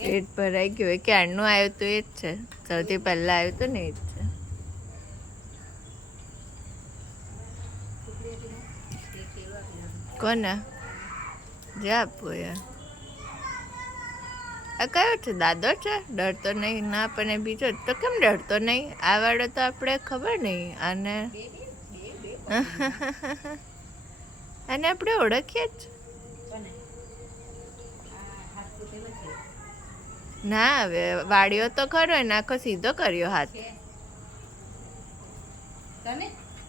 પેટ ભરાઈ ગયું ક્યારનું આવ્યું તો એ જ છે સૌથી પહેલા આવ્યું તો ને એ જ છે કોને જે આપવું યાર આ કયો છે દાદો છે ડરતો નહીં ના પણ એ બીજો તો કેમ ડરતો નહીં આ વાળો તો આપણે ખબર નહીં અને અને આપણે ઓળખીએ જ ના હવે વાળ્યો તો ખરો એને આખો સીધો કર્યો હાથ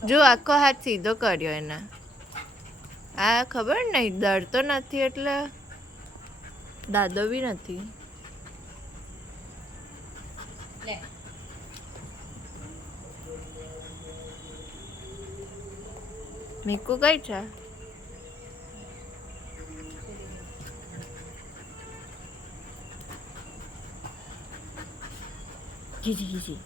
જો આખો હાથ સીધો કર્યો એને આ ખબર નહીં ડરતો નથી એટલે દાદો બી નથી મીકુ કઈ છે જીજી જીજી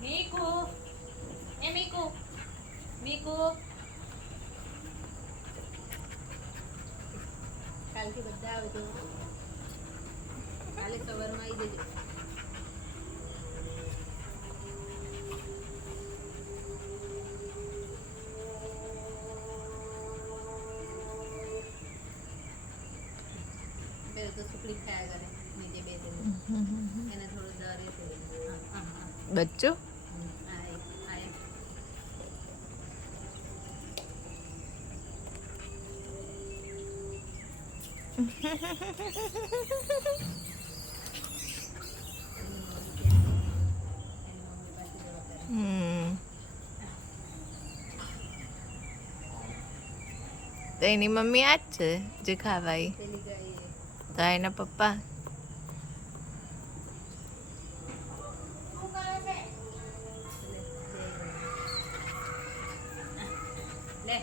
Miku, Miku, Miku. કાલથી બધા આવે તો કાલે સવારમાં આવી જજો. બે તો સુકડી ખાયા કરે નીચે બે એને થોડું ડર એ બચ્ચો તો એની મમ્મી આ જ છે જે ખાવાય તો એના પપ્પા લે